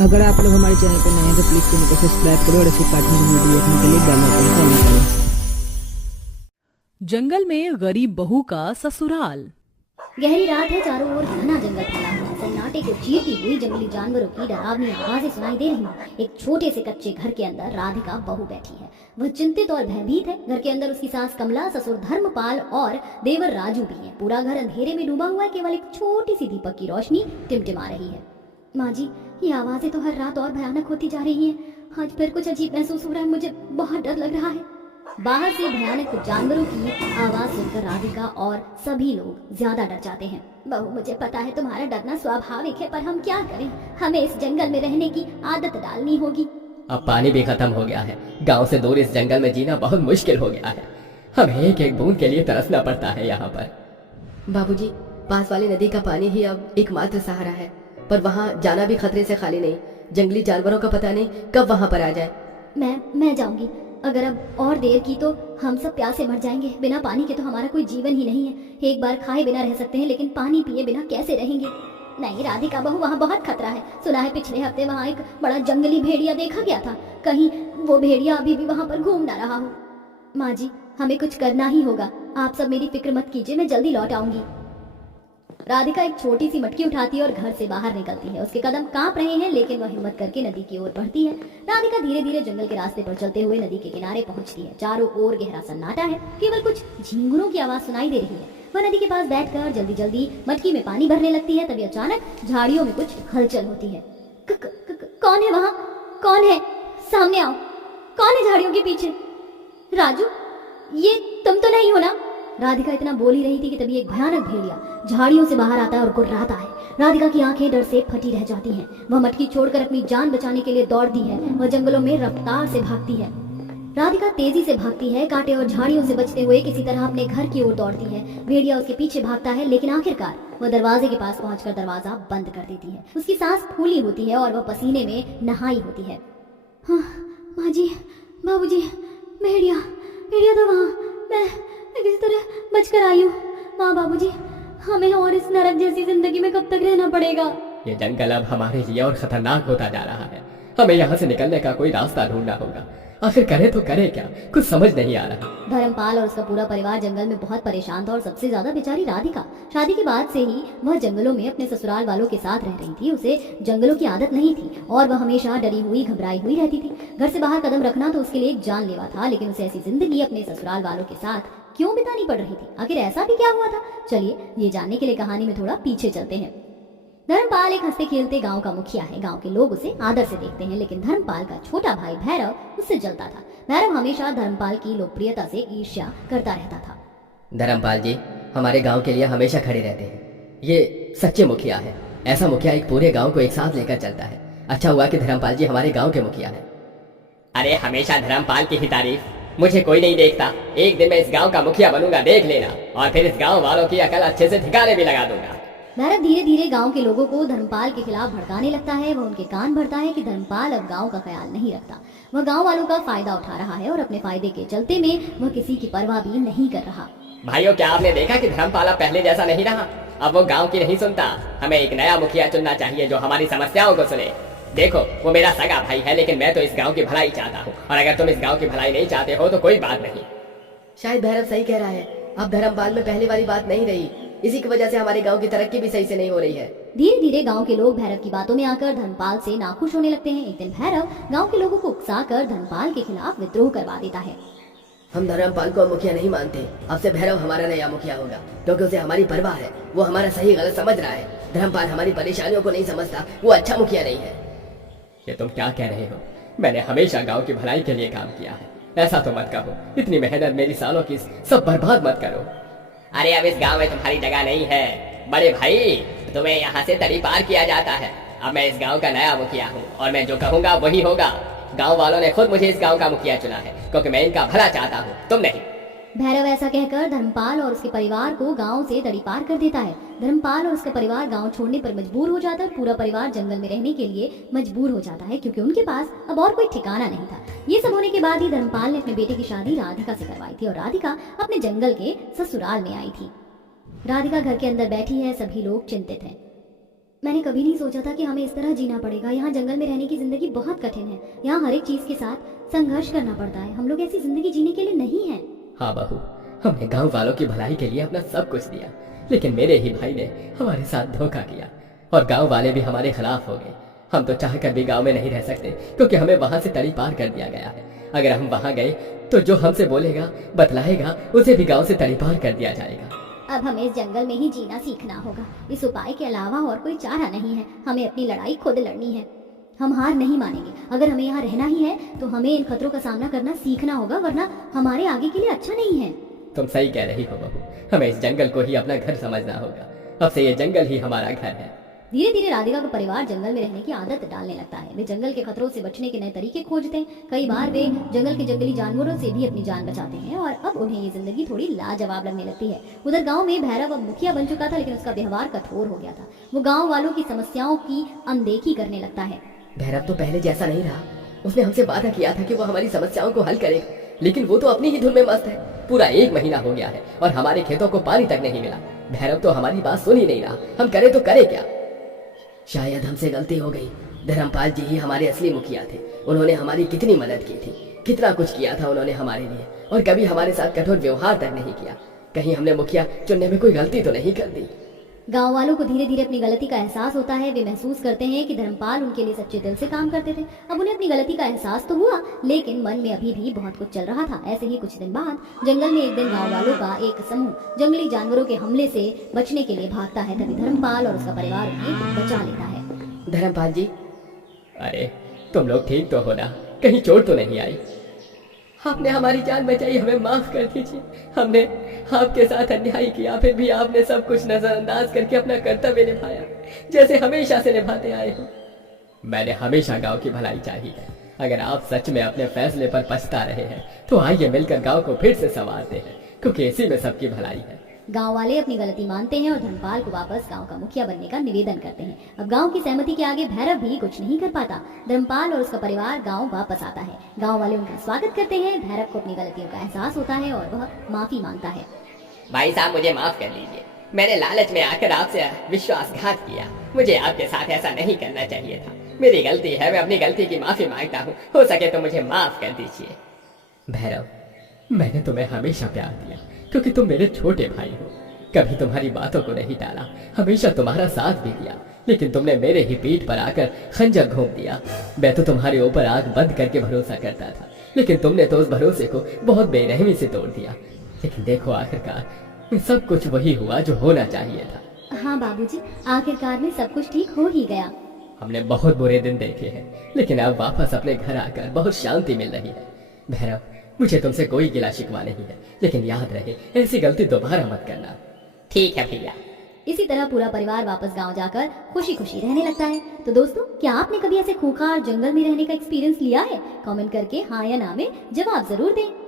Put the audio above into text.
अगर आप लोग हमारे चैनल पर नए हैं तो प्लीज़ चैनल को सब्सक्राइब करो और ऐसे कार्टून की वीडियो देखने के लिए बेल आइकन को ऑन करो। जंगल में गरीब बहू का ससुराल। गहरी रात है, चारों ओर घना जंगल फैला हुआ है। सन्नाटे को चीरती हुई जंगली जानवरों की डरावनी आवाजें सुनाई दे रही हैं। एक छोटे से कच्चे घर के अंदर राधिका बहू बैठी है। वह चिंतित और भयभीत है। घर के अंदर उसकी सास कमला, ससुर धर्मपाल और देवर राजू भी है। पूरा घर अंधेरे में डूबा हुआ है। केवल एक छोटी सी दीपक की रोशनी टिमटिमा रही है। माँ जी, ये आवाजें तो हर रात और भयानक होती जा रही हैं। आज फिर कुछ अजीब महसूस हो रहा है। मुझे बहुत डर लग रहा है। बाहर से भयानक जानवरों की आवाज सुनकर राधिका और सभी लोग ज्यादा डर जाते हैं। बहू, मुझे पता है तुम्हारा डरना स्वाभाविक है, पर हम क्या करें? हमें इस जंगल में रहने की आदत डालनी होगी। अब पानी भी खत्म हो गया है। गांव से दूर इस जंगल में जीना बहुत मुश्किल हो गया है। हमें एक एक बूंद के लिए तरसना पड़ता है यहाँ पर। बाबूजी, पास वाली नदी का पानी ही अब एकमात्र सहारा है, पर वहाँ जाना भी खतरे से खाली नहीं। जंगली जानवरों का पता नहीं कब वहाँ पर आ जाए। मैं जाऊंगी। अगर अब और देर की तो हम सब प्यासे मर जाएंगे। बिना पानी के तो हमारा कोई जीवन ही नहीं है। एक बार खाए बिना रह सकते हैं, लेकिन पानी पिए बिना कैसे रहेंगे? नहीं राधिका बहू, वहाँ बहुत खतरा है। सुना है पिछले हफ्ते वहाँ एक बड़ा जंगली भेड़िया देखा गया था। कहीं वो भेड़िया अभी भी वहाँ पर घूम ना रहा हो। माँ जी, हमें कुछ करना ही होगा। आप सब मेरी फिक्र मत कीजिए, मैं जल्दी लौट आऊंगी। राधिका एक छोटी सी मटकी उठाती है और घर से बाहर निकलती है। उसके कदम कांप रहे हैं, लेकिन वह हिम्मत करके नदी की ओर बढ़ती है। राधिका धीरे धीरे जंगल के रास्ते पर चलते हुए नदी के किनारे पहुंचती है। चारों ओर गहरा सन्नाटा है। केवल कुछ झींगुरों की आवाज सुनाई दे रही है। वह नदी के पास बैठकर जल्दी जल्दी मटकी में पानी भरने लगती है। तभी अचानक झाड़ियों में कुछ हलचल होती है। कौन है वहाँ? कौन है? सामने आओ। कौन है झाड़ियों के पीछे? राजू, ये तुम तो नहीं हो ना? राधिका इतना बोल ही रही थी कि तभी एक भयानक भेड़िया झाड़ियों से बाहर आता है और गुर्राता है। राधिका की आंखें डर से फटी रह जाती हैं। वह मटकी छोड़कर अपनी जान बचाने के लिए दौड़ती है। वह जंगलों में रफ्तार से भागती है। राधिका तेजी से भागती है, कांटे और झाड़ियों से बचते हुए किसी तरह अपने घर की ओर दौड़ती है। भेड़िया उसके पीछे भागता है, लेकिन आखिरकार वह दरवाजे के पास पहुंचकर दरवाजा बंद कर देती है। उसकी सांस फूली होती है और वह पसीने में नहाई होती है। हाँ, माँ जी, बाबूजी, भेड़िया भेड़िया तो वहाँ। मैं किसी तरह बचकर आई हूँ। माँ, बाबूजी, हमें और इस नरक जैसी जिंदगी में कब तक रहना पड़ेगा? ये जंगल अब हमारे लिए और खतरनाक होता जा रहा है। हमें यहाँ से निकलने का कोई रास्ता ढूंढना होगा। आखिर करे तो करे क्या, कुछ समझ नहीं आ रहा। धर्मपाल और उसका पूरा परिवार जंगल में बहुत परेशान था और सबसे ज्यादा बेचारी राधिका। शादी के बाद से ही वह जंगलों में अपने ससुराल वालों के साथ रह रही थी। उसे जंगलों की आदत नहीं थी और वह हमेशा डरी हुई, घबराई हुई रहती थी। घर से बाहर कदम रखना तो उसके लिए एक जानलेवा था, लेकिन उसे ऐसी जिंदगी अपने ससुराल वालों के साथ क्यों बितानी पड़ रही थी? आखिर ऐसा भी क्या हुआ था? चलिए, ये जानने के लिए कहानी में थोड़ा पीछे चलते हैं। धर्मपाल एक हंसते खेलते गांव का मुखिया है। गांव के लोग उसे आदर से देखते हैं, लेकिन धर्मपाल का छोटा भाई भैरव उससे जलता था। भैरव हमेशा धर्मपाल की लोकप्रियता से ईर्ष्या करता रहता था। धर्मपाल जी हमारे गांव के लिए हमेशा खड़े रहते हैं। ये सच्चे मुखिया है। ऐसा मुखिया एक पूरे गांव को एक साथ लेकर चलता है। अच्छा हुआ कि धर्मपाल जी हमारे गांव के मुखिया है। अरे हमेशा धर्मपाल की ही तारीफ। मुझे कोई नहीं देखता। एक दिन मैं इस गांव का मुखिया बनूंगा, देख लेना। और फिर इस गांव वालों की अकल अच्छे से ठिकाने भी लगा दूंगा। भैरव धीरे धीरे गांव के लोगों को धर्मपाल के खिलाफ भड़काने लगता है। वह उनके कान भरता है कि धर्मपाल अब गांव का ख्याल नहीं रखता। वह गांव वालों का फायदा उठा रहा है और अपने फायदे के चलते में वह किसी की परवाह भी नहीं कर रहा। भाइयों, क्या आपने देखा कि धर्मपाल पहले जैसा नहीं रहा? अब वो गांव की नहीं सुनता। हमें एक नया मुखिया चुनना चाहिए जो हमारी समस्याओं को सुने। देखो, वो मेरा सगा भाई है, लेकिन मैं तो इस गांव की भलाई चाहता हूँ। और अगर तुम इस गांव की भलाई नहीं चाहते हो तो कोई बात नहीं। शायद भैरव सही कह रहा है। अब धर्मपाल में पहले वाली बात नहीं रही। इसी की वजह से हमारे गांव की तरक्की भी सही से नहीं हो रही है। धीरे धीरे गांव के लोग भैरव की बातों में आकर धर्मपाल से नाखुश होने लगते हैं। एक दिन भैरव गांव के लोगों को उकसाकर धर्मपाल के खिलाफ विद्रोह करवा देता है। हम धर्मपाल को मुखिया नहीं मानते। अब से भैरव हमारा नया मुखिया होगा, क्योंकि उसे हमारी परवाह है। वो हमारा सही गलत समझ रहा है। धर्मपाल हमारी परेशानियों को नहीं समझता। वो अच्छा मुखिया नहीं है। ये तुम क्या कह रहे हो? मैंने हमेशा गांव की भलाई के लिए काम किया है। ऐसा तो मत कहो। इतनी मेहनत मेरी सालों की सब बर्बाद मत करो। अरे अब इस गांव में तुम्हारी जगह नहीं है बड़े भाई। तुम्हें यहाँ से तड़ी पार किया जाता है। अब मैं इस गांव का नया मुखिया हूँ और मैं जो कहूँगा वही होगा। गांव वालों ने खुद मुझे इस गांव का मुखिया चुना है, क्योंकि मैं इनका भला चाहता हूँ, तुम नहीं। भैरव ऐसा कहकर धर्मपाल और उसके परिवार को गांव से तड़ी पार कर देता है। धर्मपाल और उसका परिवार गांव छोड़ने पर मजबूर हो जाता है। पूरा परिवार जंगल में रहने के लिए मजबूर हो जाता है, क्योंकि उनके पास अब और कोई ठिकाना नहीं था। ये सब होने के बाद ही धर्मपाल ने अपने बेटे की शादी राधिका से करवाई थी और राधिका अपने जंगल के ससुराल में आई थी। राधिका घर के अंदर बैठी है। सभी लोग चिंतित हैं। मैंने कभी नहीं सोचा था कि हमें इस तरह जीना पड़ेगा। यहाँ जंगल में रहने की जिंदगी बहुत कठिन है। यहाँ हर एक चीज के साथ संघर्ष करना पड़ता है। हम लोग ऐसी जिंदगी जीने के लिए नहीं है। हाँ बहू, हमने गांव वालों की भलाई के लिए अपना सब कुछ दिया, लेकिन मेरे ही भाई ने हमारे साथ धोखा किया और गांव वाले भी हमारे खिलाफ हो गए। हम तो चाहकर भी गांव में नहीं रह सकते क्योंकि हमें वहां से तड़ी पार कर दिया गया है। अगर हम वहां गए तो जो हमसे बोलेगा बतलाएगा उसे भी गांव से तड़ी पार कर दिया जाएगा। अब हमें इस जंगल में ही जीना सीखना होगा। इस उपाय के अलावा और कोई चारा नहीं है। हमें अपनी लड़ाई खुद लड़नी है। हम हार नहीं मानेंगे। अगर हमें यहाँ रहना ही है तो हमें इन खतरों का सामना करना सीखना होगा, वरना हमारे आगे के लिए अच्छा नहीं है। तुम सही कह रही हो बहू, हमें इस जंगल को ही अपना घर समझना होगा। अब से ये जंगल ही हमारा घर है। धीरे धीरे राधिका का परिवार जंगल में रहने की आदत डालने लगता है। वे जंगल के खतरों से बचने के नए तरीके खोजते हैं। कई बार वे जंगल के जंगली जानवरों से भी अपनी जान बचाते हैं और अब उन्हें ये जिंदगी थोड़ी लाजवाब लगने लगती है। उधर गांव में भैरव अब मुखिया बन चुका था, लेकिन उसका व्यवहार कठोर हो गया था। वो गाँव वालों की समस्याओं की अनदेखी करने लगता है। भैरव तो पहले जैसा नहीं रहा। उसने हमसे वादा किया था कि वो हमारी समस्याओं को हल करेगा, लेकिन वो तो अपनी ही धुन में मस्त है। पूरा 1 महीना हो गया है और हमारे खेतों को पानी तक नहीं मिला। भैरव तो हमारी बात सुन ही नहीं रहा। हम करे तो करे क्या? शायद हमसे गलती हो गई। धर्मपाल जी ही हमारे असली मुखिया थे। उन्होंने हमारी कितनी मदद की थी, कितना कुछ किया था उन्होंने हमारे लिए, और कभी हमारे साथ कठोर व्यवहार तक नहीं किया। कहीं हमने मुखिया चुनने में कोई गलती तो नहीं कर दी? गांव वालों को धीरे धीरे अपनी गलती का एहसास होता है। वे महसूस करते हैं कि धर्मपाल उनके लिए सच्चे दिल से काम करते थे। अब उन्हें अपनी गलती का एहसास तो हुआ, लेकिन मन में अभी भी बहुत कुछ चल रहा था। ऐसे ही कुछ दिन बाद जंगल में एक दिन गांव वालों का एक समूह जंगली जानवरों के हमले से बचने के लिए भागता है। तभी धर्मपाल और उसका परिवार उन्हें बचा लेता है। धर्मपाल जी, अरे तुम लोग ठीक तो हो ना? कहीं चोट तो नहीं आई? आपने हमारी जान बचाई, हमें माफ कर दीजिए। हमने आपके साथ अन्याय किया, फिर भी आपने सब कुछ नजरअंदाज करके अपना कर्तव्य निभाया, जैसे हमेशा से निभाते आए हो। मैंने हमेशा गांव की भलाई चाही है। अगर आप सच में अपने फैसले पर पछता रहे हैं तो आइए मिलकर गांव को फिर से संवारते हैं, क्योंकि इसी में सबकी भलाई है। गांव वाले अपनी गलती मानते हैं और धर्मपाल को वापस गांव का मुखिया बनने का निवेदन करते हैं। अब गांव की सहमति के आगे भैरव भी कुछ नहीं कर पाता। धर्मपाल और उसका परिवार गांव वापस आता है। गांव वाले उनका स्वागत करते हैं। भैरव को अपनी गलतियों का एहसास होता है और वह माफी मांगता है। भाई साहब, मुझे माफ कर दीजिए। मैंने लालच में आकर आपसे विश्वासघात किया। मुझे आपके साथ ऐसा नहीं करना चाहिए था। मेरी गलती है, मैं अपनी गलती की माफी मांगता हूँ। हो सके तो मुझे माफ कर दीजिए। भैरव, मैंने तुम्हें हमेशा प्यार दिया क्योंकि तुम मेरे छोटे भाई हो। कभी तुम्हारी बातों को नहीं टाला, हमेशा तुम्हारा साथ भी दिया, लेकिन तुमने मेरे ही पीठ पर आकर खंजर घोंप दिया। मैं तो तुम्हारे ऊपर आंख बंद करके भरोसा करता था, लेकिन तुमने तो उस भरोसे को बहुत बेरहमी से तोड़ दिया। लेकिन देखो, आखिरकार सब कुछ वही हुआ जो होना चाहिए था। हाँ बाबूजी, आखिरकार में सब कुछ ठीक हो ही गया। हमने बहुत बुरे दिन देखे हैं, लेकिन अब वापस अपने घर आकर बहुत शांति मिल रही है। भैरव, मुझे तुमसे कोई गिला शिकवा नहीं है, लेकिन याद रहे ऐसी गलती दोबारा मत करना। ठीक है भैया। इसी तरह पूरा परिवार वापस गांव जाकर खुशी खुशी रहने लगता है। तो दोस्तों, क्या आपने कभी ऐसे खूंखार जंगल में रहने का एक्सपीरियंस लिया है? कमेंट करके हाँ या ना में जवाब जरूर दें।